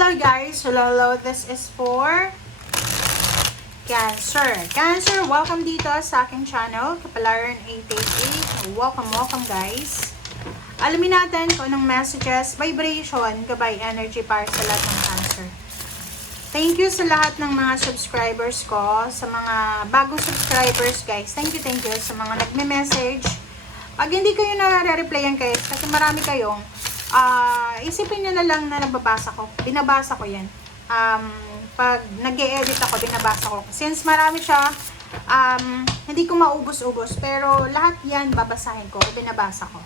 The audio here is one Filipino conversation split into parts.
Hello guys, hello. This is for Cancer. Cancer, welcome dito sa aking channel, Kapalaran 888. Welcome guys. Alamin natin kung anong messages, vibration, gabay energy para sa lahat ng Cancer. Thank you sa lahat ng mga subscribers ko, sa mga bagong subscribers guys. Thank you sa mga nagme-message. Pag hindi kayo nare-replyan guys, kasi marami kayong isipin nyo na lang na nababasa ko. Binabasa ko yan. Pag nag-e-edit ako, binabasa ko. Since marami siya, hindi ko maubos-ubos. Pero lahat yan, babasahin ko. Binabasa ko.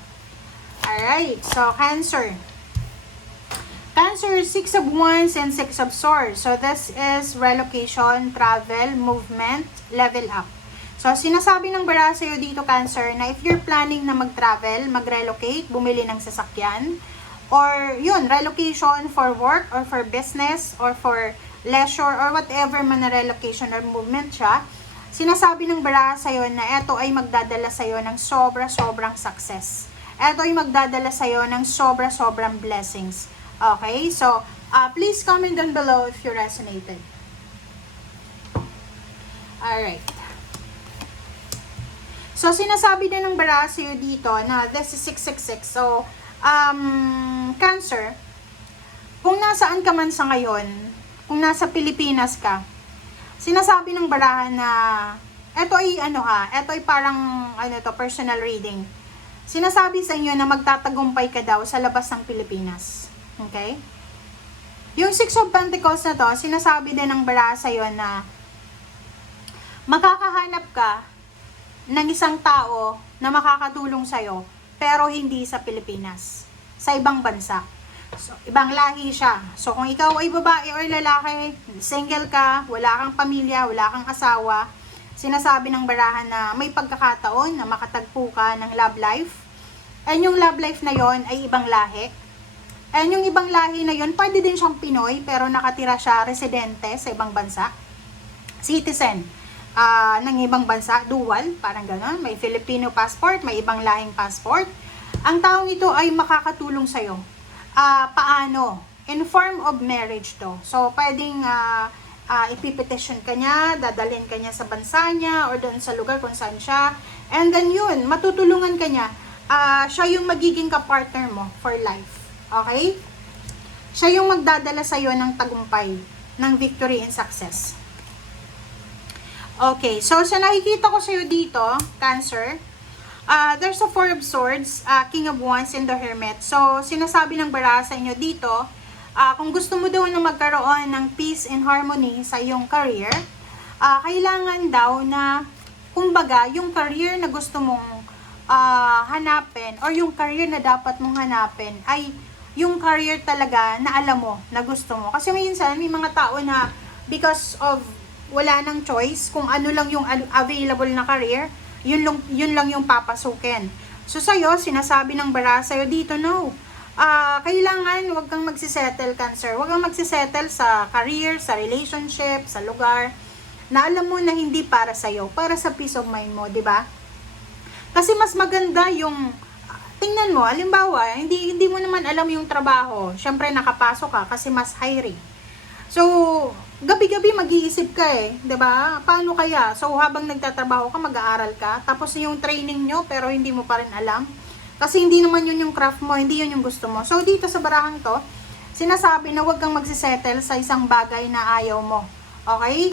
Alright. So, Cancer. Cancer, 6 of Wands and 6 of Swords. So, this is relocation, travel, movement, level up. So, sinasabi ng bara sa'yo dito, Cancer, na if you're planning na mag-travel, mag-relocate, bumili ng sasakyan, or yun, relocation for work, or for business, or for leisure, or whatever man na relocation or movement siya, sinasabi ng bara sa'yo na ito ay magdadala sa'yo ng sobra-sobrang success. Ito ay magdadala sa'yo ng sobra-sobrang blessings. Okay? So, please comment down below if you resonated. Alright. So, sinasabi din ng bara sa'yo dito na this is 666. So, Cancer, kung nasaan ka man sa ngayon, kung nasa Pilipinas ka, sinasabi ng barahan na ito ay ito ay parang personal reading. Sinasabi sa inyo na magtatagumpay ka daw sa labas ng Pilipinas. Okay? Yung 6 of Pentacles na to, sinasabi din ng barahan sa iyo na makakahanap ka ng isang tao na makakatulong sa iyo, pero hindi sa Pilipinas, sa ibang bansa. So, ibang lahi siya. So, kung ikaw ay babae or lalaki, single ka, wala kang pamilya, wala kang asawa, sinasabi ng barahan na may pagkakataon na makatagpo ka ng love life. And yung love life na yon ay ibang lahi. And yung ibang lahi na yon, pwede din siyang Pinoy, pero nakatira siya residente sa ibang bansa. Citizen ng ibang bansa, dual, parang gano'n. May Filipino passport, may ibang lahing passport. Ang taong ito ay makakatulong sa'yo. Paano? In form of marriage to. So, pwedeng ipipetition ka niya, dadalhin ka niya sa bansa niya, or doon sa lugar kung saan siya. And then yun, matutulungan ka niya. Siya yung magiging kapartner mo for life. Okay? Siya yung magdadala sa'yo ng tagumpay, ng victory and success. Okay, so sa nakikita ko sa'yo dito, Cancer, there's a 4 of Swords, King of Wands, and the Hermit. So, sinasabi ng bara sa inyo dito, kung gusto mo daw na magkaroon ng peace and harmony sa iyong career, kailangan daw na, kumbaga, yung career na gusto mong hanapin, or yung career na dapat mong hanapin, ay yung career talaga na alam mo, na gusto mo. Kasi minsan, may mga tao na, because of wala nang choice, kung ano lang yung available na career, yun lang yung papasukin. So, sa'yo, sinasabi ng bara sa'yo dito, no. Kailangan, wag kang magsisettle, Cancer. Wag kang magsisettle sa career, sa relationship, sa lugar, na alam mo na hindi para sa'yo, para sa peace of mind mo, di ba? Kasi mas maganda yung, tingnan mo, halimbawa, hindi mo naman alam yung trabaho. Syempre, nakapasok ka kasi mas hiring. So, gabi-gabi mag-iisip ka eh, 'di ba? Paano kaya? So, habang nagtatrabaho ka, mag-aaral ka, tapos yung training nyo, pero hindi mo pa rin alam. Kasi hindi naman yun yung craft mo, hindi yun yung gusto mo. So, dito sa barahang to, sinasabi na huwag kang magsisettle sa isang bagay na ayaw mo. Okay?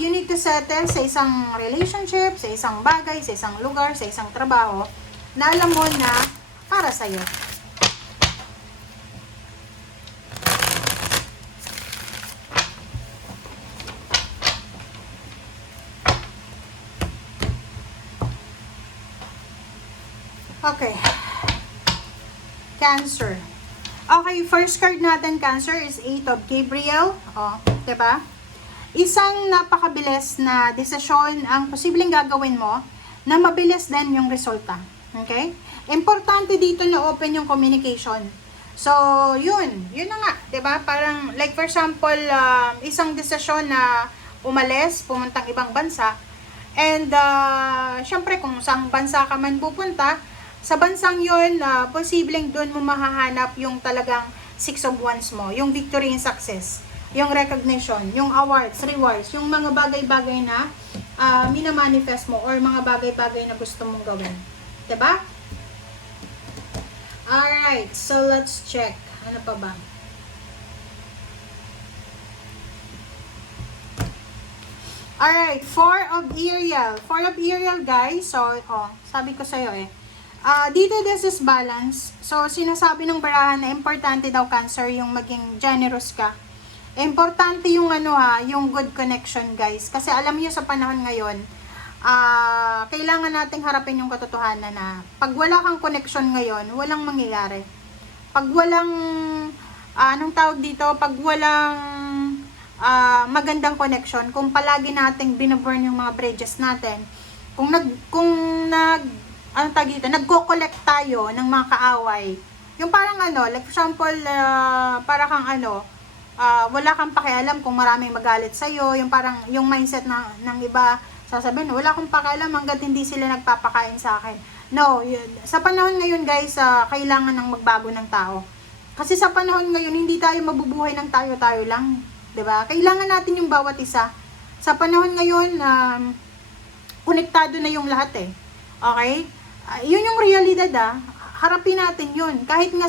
You need to settle sa isang relationship, sa isang bagay, sa isang lugar, sa isang trabaho, na alam mo na para sa'yo. Okay. Cancer. Okay, first card natin, Cancer, is 8 of Gabriel. Diba? Isang napakabilis na desisyon ang posibleng gagawin mo na mabilis din yung resulta. Okay? Importante dito na open yung communication. So, yun na nga. Diba? Parang, like for example, isang desisyon na umalis, pumuntang ibang bansa. And, syempre, kung saan bansa ka man pupunta, sa bansang yun, posibleng doon mo mahahanap yung talagang Six of Wands mo, yung victory and success, yung recognition, yung awards, rewards, yung mga bagay-bagay na minamanifest mo or mga bagay-bagay na gusto mong gawin. Diba? Alright, so let's check. Ano pa ba? Alright, Four of Ariel. Four of Ariel, guys. So, sabi ko sa'yo dito this is balance. So, sinasabi ng barahan na importante daw, Cancer, yung maging generous ka. Importante yung yung good connection, guys. Kasi alam niyo sa panahon ngayon, kailangan nating harapin yung katotohanan na pag wala kang connection ngayon, walang mangyayari. Pag walang, anong tawag dito? Pag walang magandang connection, kung palagi nating binaburn yung mga bridges natin, nagko-collect tayo ng mga kaaway, yung parang like for example, para kang wala kang pakialam kung maraming magalit sa'yo, yung parang, yung mindset ng iba, sasabihin, wala akong pakialam hanggat hindi sila nagpapakain sa akin. No, sa panahon ngayon, guys, kailangan ng magbago ng tao. Kasi sa panahon ngayon, hindi tayo mabubuhay ng tayo-tayo lang. 'Di ba? Kailangan natin yung bawat isa. Sa panahon ngayon, konektado na yung lahat Okay? Yun yung realidad Harapin natin yun. Kahit nga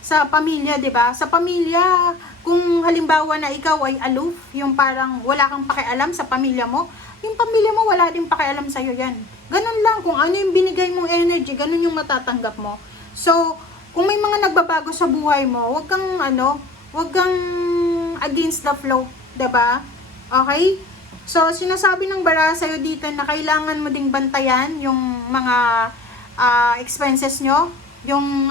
sa pamilya, 'di ba? Sa pamilya, kung halimbawa na ikaw ay aloof, yung parang wala kang pakialam sa pamilya mo, yung pamilya mo wala din pakialam sa iyo yan. Ganun lang, kung ano yung binigay mong energy, ganun yung matatanggap mo. So, kung may mga nagbabago sa buhay mo, wag kang against the flow, 'di ba? Okay? So, sinasabi ng bara sa'yo dito na kailangan mo ding bantayan yung mga expenses nyo. Yung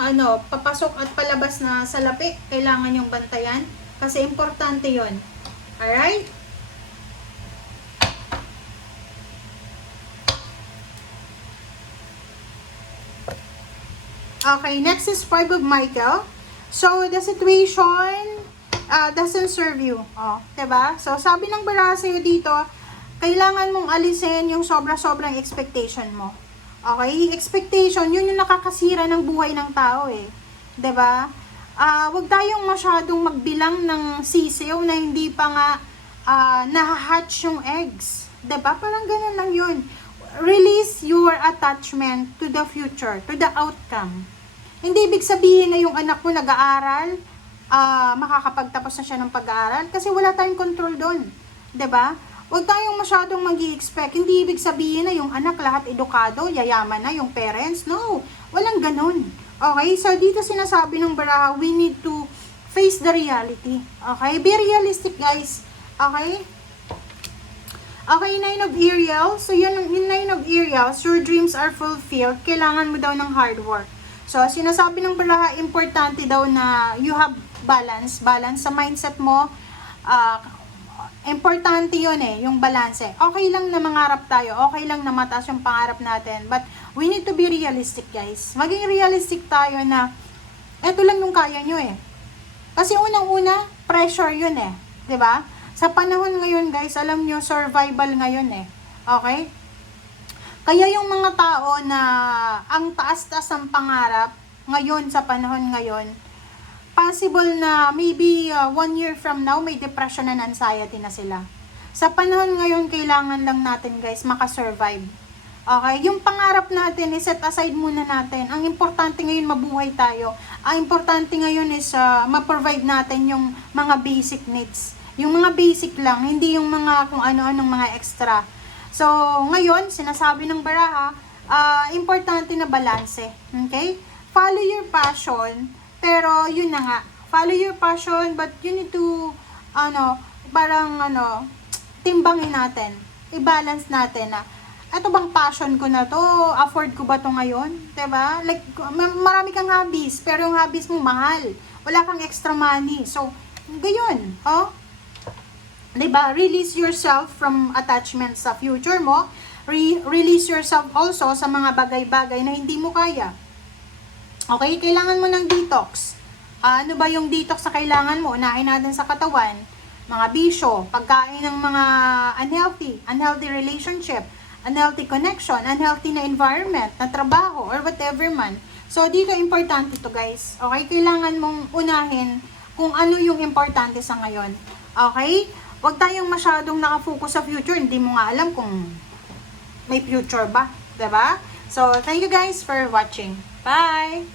papasok at palabas na salapi, kailangan yung bantayan. Kasi importante yon. Alright? Okay, next is Five of Michael. So, the situation doesn't serve you. Diba? So, sabi ng bara sa'yo dito, kailangan mong alisin yung sobra-sobrang expectation mo. Okay? Expectation, yun yung nakakasira ng buhay ng tao Diba? Wag tayong masyadong magbilang ng sisiw na hindi pa nga nahahatch yung eggs. Diba? Parang ganun lang yun. Release your attachment to the future, to the outcome. Hindi ibig sabihin na yung anak mo nag-aaral, makakapagtapos na siya ng pag-aaral kasi wala tayong control doon. 'Di ba? Huwag tayong masyadong mag-i-expect. Hindi ibig sabihin na yung anak lahat edukado, yayaman na yung parents. No, walang ganun. Okay? So dito sinasabi ng baraha, we need to face the reality. Okay? Be realistic, guys. Okay? Okay, Nine of Ariel. So yun, yung Nine of Ariel, your dreams are fulfilled. Kailangan mo daw ng hard work. So, sinasabi ng baraha, importante daw na you have balance sa mindset mo. Importante yun yung balance. Okay lang na mangarap tayo, okay lang na mataas yung pangarap natin, but we need to be realistic, guys. Maging realistic tayo na eto lang yung kaya nyo Kasi unang-una, pressure yun 'di ba? Sa panahon ngayon, guys, alam nyo, survival ngayon Okay? Kaya yung mga tao na ang taas-taas ang pangarap ngayon sa panahon ngayon, possible na maybe 1 year from now may depression and anxiety na sila. Sa panahon ngayon, kailangan lang natin, guys, makasurvive. Okay? Yung pangarap natin, i-set aside muna natin. Ang importante ngayon, mabuhay tayo. Ang importante ngayon is ma-provide natin yung mga basic needs. Yung mga basic lang, hindi yung mga kung ano-anong mga extra. So, ngayon, sinasabi ng baraha, importante na balanse. Okay? Follow your passion, pero yun na nga. Follow your passion, but you need to, timbangin natin. I-balance natin na, eto bang passion ko na to? Afford ko ba to ngayon? Diba? Like, marami kang hobbies, pero yung hobbies mo mahal. Wala kang extra money. So, gayon. Diba? Release yourself from attachment sa future mo. Release yourself also sa mga bagay-bagay na hindi mo kaya. Okay? Kailangan mo ng detox. Ano ba yung detox na kailangan mo? Unahin natin sa katawan. Mga bisyo, pagkain ng mga unhealthy relationship, unhealthy connection, unhealthy na environment, na trabaho, or whatever man. So, dito importante to guys. Okay? Kailangan mong unahin kung ano yung importante sa ngayon. Okay? Huwag tayong masyadong nakafocus sa future. Hindi mo nga alam kung may future ba. Diba? So, thank you guys for watching. Bye!